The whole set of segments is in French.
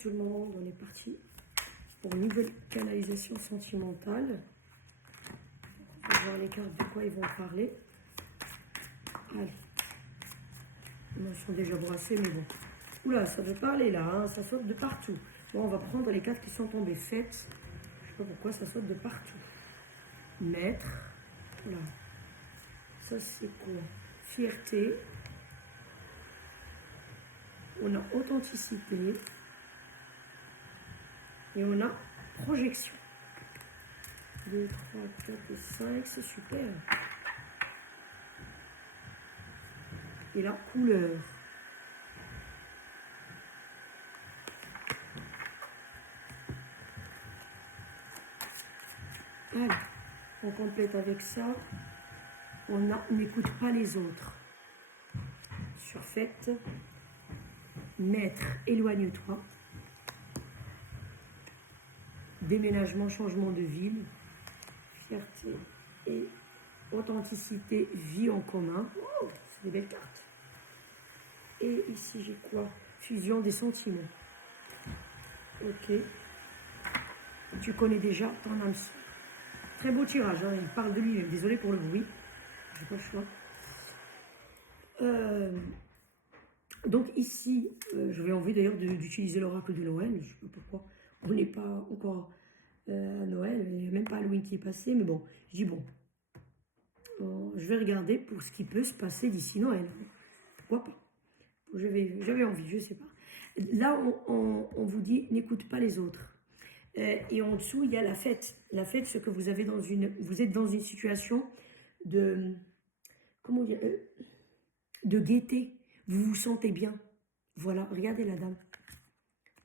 Tout le monde, on est parti pour une nouvelle canalisation sentimentale. On va voir les cartes de quoi ils vont parler. Allez. Ils sont déjà brassés, mais bon. Oula, ça veut parler là, hein, ça saute de partout. Bon, on va prendre les cartes qui sont tombées faites. Je sais pas pourquoi ça saute de partout. Maître. Là. Ça c'est quoi? Fierté. On a authenticité. Et on a projection. 2, 3, 4 et 5, c'est super. Et la couleur. Allez, on complète avec ça. On n'écoute pas les autres. Surfaite. Maître, éloigne-toi. Déménagement, changement de ville. Fierté et authenticité, vie en commun. Oh, c'est des belles cartes. Et ici, j'ai quoi? Fusion des sentiments. Ok. Tu connais déjà ton âme sœur. Très beau tirage, hein. Il parle de lui-même. Désolé pour le bruit. J'ai pas le choix. Donc ici, j'avais envie d'ailleurs d'utiliser l'oracle de Noël. Je ne sais pas pourquoi. On n'est pas encore à Noël. Il n'y a même pas Halloween qui est passé. Mais bon, je dis bon. Je vais regarder pour ce qui peut se passer d'ici Noël. Pourquoi pas? J'avais envie, je ne sais pas. Là, on vous dit, n'écoute pas les autres. Et en dessous, il y a la fête. La fête, c'est que vous êtes dans une situation de, comment dire, de gaieté. Vous vous sentez bien. Voilà, regardez la dame.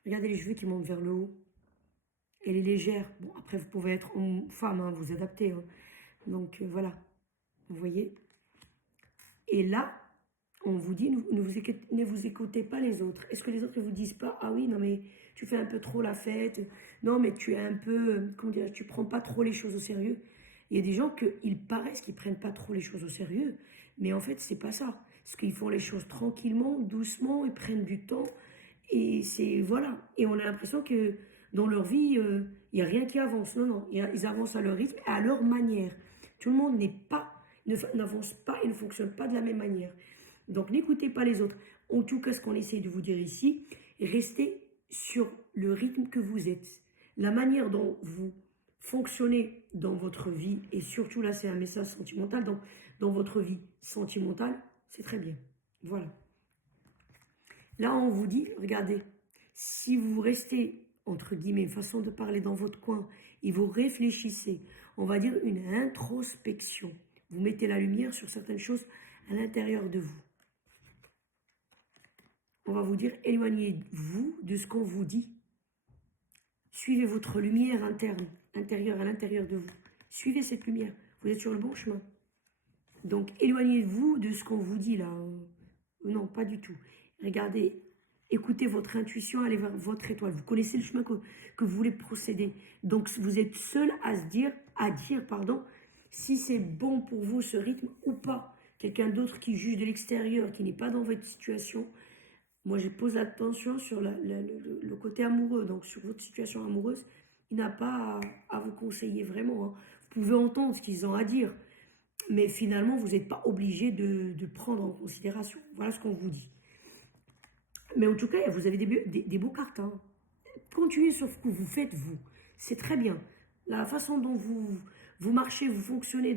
Regardez les cheveux qui montent vers le haut. Elle est légère. Bon, après, vous pouvez être homme, femme, hein, vous adaptez. Hein. Donc, voilà. Vous voyez? Et là, on vous dit, ne vous écoutez pas les autres. Est-ce que les autres ne vous disent pas, ah oui, non mais tu fais un peu trop la fête, non mais tu es un peu, comment dire, tu prends pas trop les choses au sérieux. Il y a des gens qu'ils paraissent qu'ils prennent pas trop les choses au sérieux, mais en fait c'est pas ça. Parce qu'ils font les choses tranquillement, doucement, ils prennent du temps, et c'est, voilà. Et on a l'impression que dans leur vie, il n'y a rien qui avance. Non, non, ils avancent à leur rythme, à leur manière. Tout le monde n'avance pas et ne fonctionne pas de la même manière. Donc, n'écoutez pas les autres. En tout cas, ce qu'on essaie de vous dire ici, restez sur le rythme que vous êtes. La manière dont vous fonctionnez dans votre vie, et surtout là, c'est un message sentimental, donc dans votre vie sentimentale, c'est très bien. Voilà. Là, on vous dit, regardez, si vous restez, entre guillemets, une façon de parler dans votre coin, et vous réfléchissez, on va dire une introspection. Vous mettez la lumière sur certaines choses à l'intérieur de vous. On va vous dire, éloignez-vous de ce qu'on vous dit. Suivez votre lumière intérieure à l'intérieur de vous. Suivez cette lumière. Vous êtes sur le bon chemin. Donc, éloignez-vous de ce qu'on vous dit là. Non, pas du tout. Regardez, écoutez votre intuition, allez vers votre étoile. Vous connaissez le chemin que vous voulez procéder. Donc, vous êtes seul à dire, si c'est bon pour vous ce rythme ou pas. Quelqu'un d'autre qui juge de l'extérieur, qui n'est pas dans votre situation. Moi, je pose attention sur le côté amoureux, donc sur votre situation amoureuse. Il n'a pas à vous conseiller vraiment. Hein. Vous pouvez entendre ce qu'ils ont à dire, mais finalement, vous n'êtes pas obligé de prendre en considération. Voilà ce qu'on vous dit. Mais en tout cas, vous avez des beaux cartes. Hein. Continuez sur ce que vous faites, vous. C'est très bien. La façon dont vous marchez, vous fonctionnez,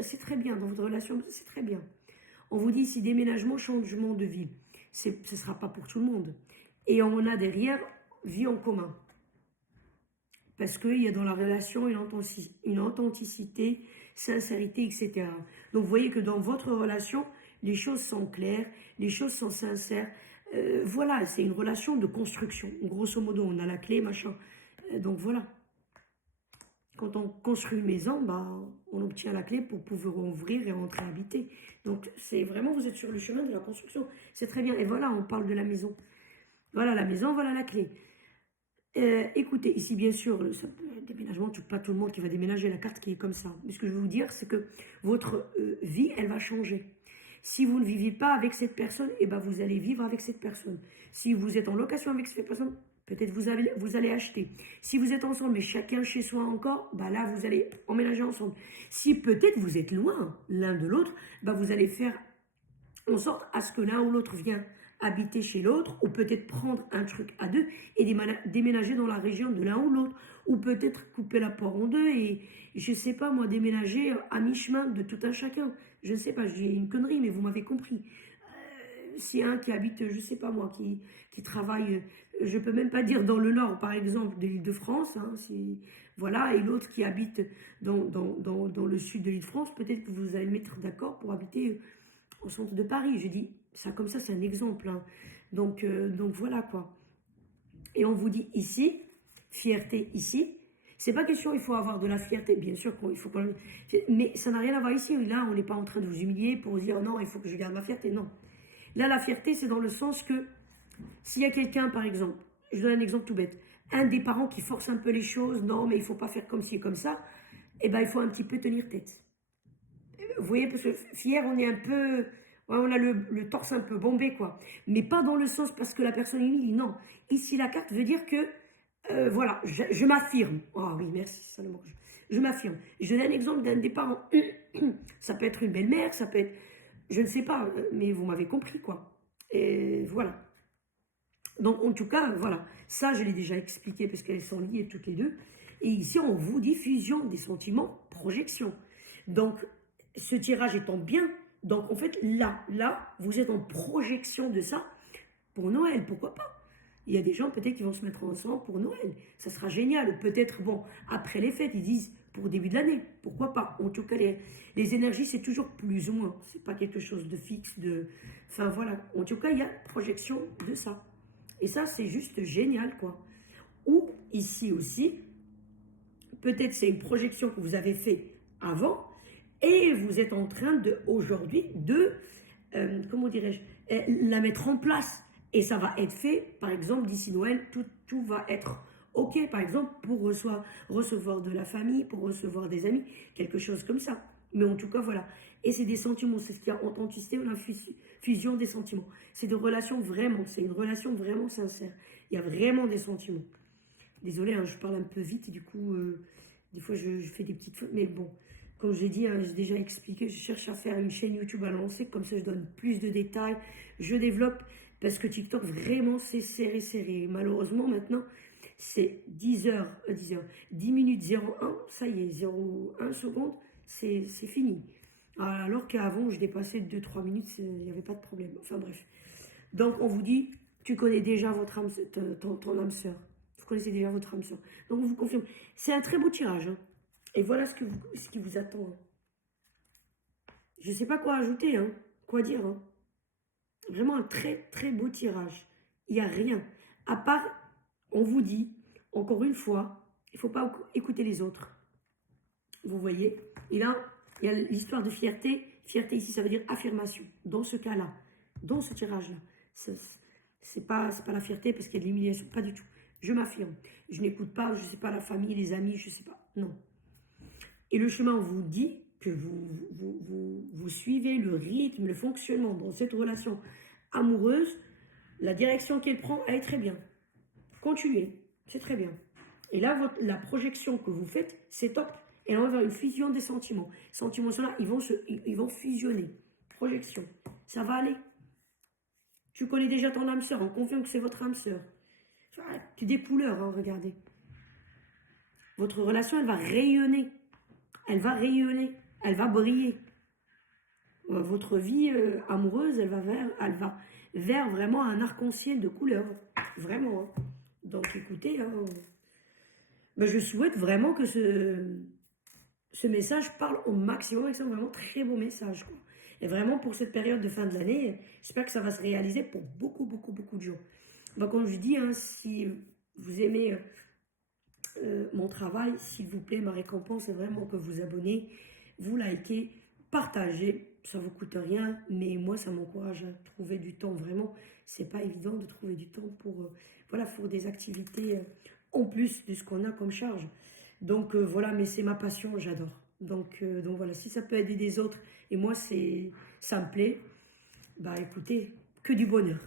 c'est très bien. Dans votre relation, c'est très bien. On vous dit ici, déménagement, changement de ville. Ce ne sera pas pour tout le monde. Et on a derrière, vie en commun. Parce qu'il y a dans la relation une authenticité, sincérité, etc. Donc, vous voyez que dans votre relation, les choses sont claires, les choses sont sincères. Voilà, c'est une relation de construction. Grosso modo, on a la clé, machin. Donc, voilà. Quand on construit une maison, bah, on obtient la clé pour pouvoir ouvrir et rentrer habiter. Donc, c'est vraiment, vous êtes sur le chemin de la construction. C'est très bien. Et voilà, on parle de la maison. Voilà la maison, voilà la clé. Écoutez, ici, bien sûr, le déménagement, pas tout le monde qui va déménager, la carte qui est comme ça. Mais ce que je veux vous dire, c'est que votre vie, elle va changer. Si vous ne vivez pas avec cette personne, eh ben, vous allez vivre avec cette personne. Si vous êtes en location avec cette personne, peut-être vous allez acheter. Si vous êtes ensemble, mais chacun chez soi encore, bah là, vous allez emménager ensemble. Si peut-être vous êtes loin l'un de l'autre, bah vous allez faire en sorte à ce que l'un ou l'autre vienne habiter chez l'autre, ou peut-être prendre un truc à deux et déménager dans la région de l'un ou l'autre, ou peut-être couper la porte en deux et, je sais pas moi, déménager à mi-chemin de tout un chacun. Je ne sais pas, j'ai une connerie, mais vous m'avez compris. Si un qui habite, je sais pas moi, qui travaille, je peux même pas dire dans le nord, par exemple, de l'Île-de-France, hein, voilà, et l'autre qui habite dans le sud de l'Île-de-France, peut-être que vous allez mettre d'accord pour habiter au centre de Paris. Je dis ça comme ça, c'est un exemple. Hein. Donc voilà quoi. Et on vous dit ici, fierté ici. C'est pas question, il faut avoir de la fierté, bien sûr, il faut quand même, mais ça n'a rien à voir ici. Là, on n'est pas en train de vous humilier pour vous dire non, il faut que je garde ma fierté. Non. Là, la fierté, c'est dans le sens que s'il y a quelqu'un, par exemple, je donne un exemple tout bête, un des parents qui force un peu les choses, non, mais il faut pas faire comme ci et comme ça, eh ben, il faut un petit peu tenir tête. Vous voyez, parce que fier, on est un peu, ouais, on a le torse un peu bombé, quoi. Mais pas dans le sens parce que la personne est humilie, non. Ici, la carte veut dire que, voilà, je m'affirme. Ah oui, merci, c'est le mot que je m'affirme. Je donne un exemple d'un des parents. Ça peut être une belle-mère, ça peut être, je ne sais pas, mais vous m'avez compris, quoi. Et voilà. Donc, en tout cas, voilà. Ça, je l'ai déjà expliqué parce qu'elles sont liées toutes les deux. Et ici, on vous dit fusion des sentiments, projection. Donc, ce tirage étant bien, donc en fait, là, vous êtes en projection de ça pour Noël, pourquoi pas? Il y a des gens peut-être qui vont se mettre ensemble pour Noël. Ça sera génial. Ou peut-être, bon, après les fêtes, ils disent pour début de l'année. Pourquoi pas? En tout cas, les énergies, c'est toujours plus ou moins. C'est pas quelque chose de fixe, de... Enfin, voilà. En tout cas, il y a projection de ça. Et ça, c'est juste génial, quoi. Ou ici aussi, peut-être c'est une projection que vous avez fait avant et vous êtes en train de aujourd'hui de, comment dirais-je, la mettre en place. Et ça va être fait, par exemple, d'ici Noël, tout va être OK, par exemple, pour recevoir de la famille, pour recevoir des amis, quelque chose comme ça. Mais en tout cas, voilà. Et c'est des sentiments, c'est ce qu'il y a en authenticité, la fusion des sentiments. C'est de relations vraiment, c'est une relation vraiment sincère. Il y a vraiment des sentiments. Désolée, hein, je parle un peu vite et du coup, des fois je fais des petites fautes. Mais bon, comme j'ai dit, hein, j'ai déjà expliqué, je cherche à faire une chaîne YouTube à lancer. Comme ça, je donne plus de détails. Je développe parce que TikTok, vraiment, c'est serré, serré. Malheureusement, maintenant, c'est 10 minutes 01, ça y est, 0,1 seconde, c'est fini. Alors qu'avant, je dépassais 2-3 minutes, il n'y avait pas de problème. Enfin bref. Donc, on vous dit, tu connais déjà votre âme, ton âme sœur. Vous connaissez déjà votre âme sœur. Donc, on vous confirme. C'est un très beau tirage. Hein. Et voilà ce qui vous attend. Hein. Je ne sais pas quoi ajouter, hein. Quoi dire. Hein. Vraiment un très, très beau tirage. Il n'y a rien. À part, on vous dit, encore une fois, il ne faut pas écouter les autres. Vous voyez. Et là, il y a l'histoire de fierté. Fierté ici, ça veut dire affirmation. Dans ce cas-là, dans ce tirage-là, c'est pas la fierté parce qu'il y a de l'humiliation. Pas du tout. Je m'affirme. Je n'écoute pas, je ne sais pas, la famille, les amis, je ne sais pas. Non. Et le chemin vous dit que vous suivez le rythme, le fonctionnement dans cette relation amoureuse. La direction qu'elle prend, elle est très bien. Continuez. C'est très bien. Et là, la projection que vous faites, c'est top. Et là, on va vers une fusion des sentiments. Ces sentiments-là, ils vont fusionner. Projection. Ça va aller. Tu connais déjà ton âme sœur. On confirme que c'est votre âme sœur. C'est des couleurs, hein, regardez. Votre relation, elle va rayonner. Elle va rayonner. Elle va briller. Votre vie amoureuse, elle va vers vraiment un arc-en-ciel de couleurs. Vraiment. Hein. Donc, écoutez, hein, ben, je souhaite vraiment que ce message parle au maximum. C'est vraiment très beau message. Quoi. Et vraiment, pour cette période de fin de l'année, j'espère que ça va se réaliser pour beaucoup, beaucoup, beaucoup de gens. Donc, comme je dis, hein, si vous aimez mon travail, s'il vous plaît, ma récompense, c'est vraiment que vous abonnez, vous likez, partagez. Ça ne vous coûte rien, mais moi, ça m'encourage à trouver du temps. Vraiment, c'est pas évident de trouver du temps pour, voilà, pour des activités en plus de ce qu'on a comme charge. Donc voilà, mais c'est ma passion, j'adore. Donc voilà, si ça peut aider des autres, et moi, ça me plaît, bah écoutez, que du bonheur.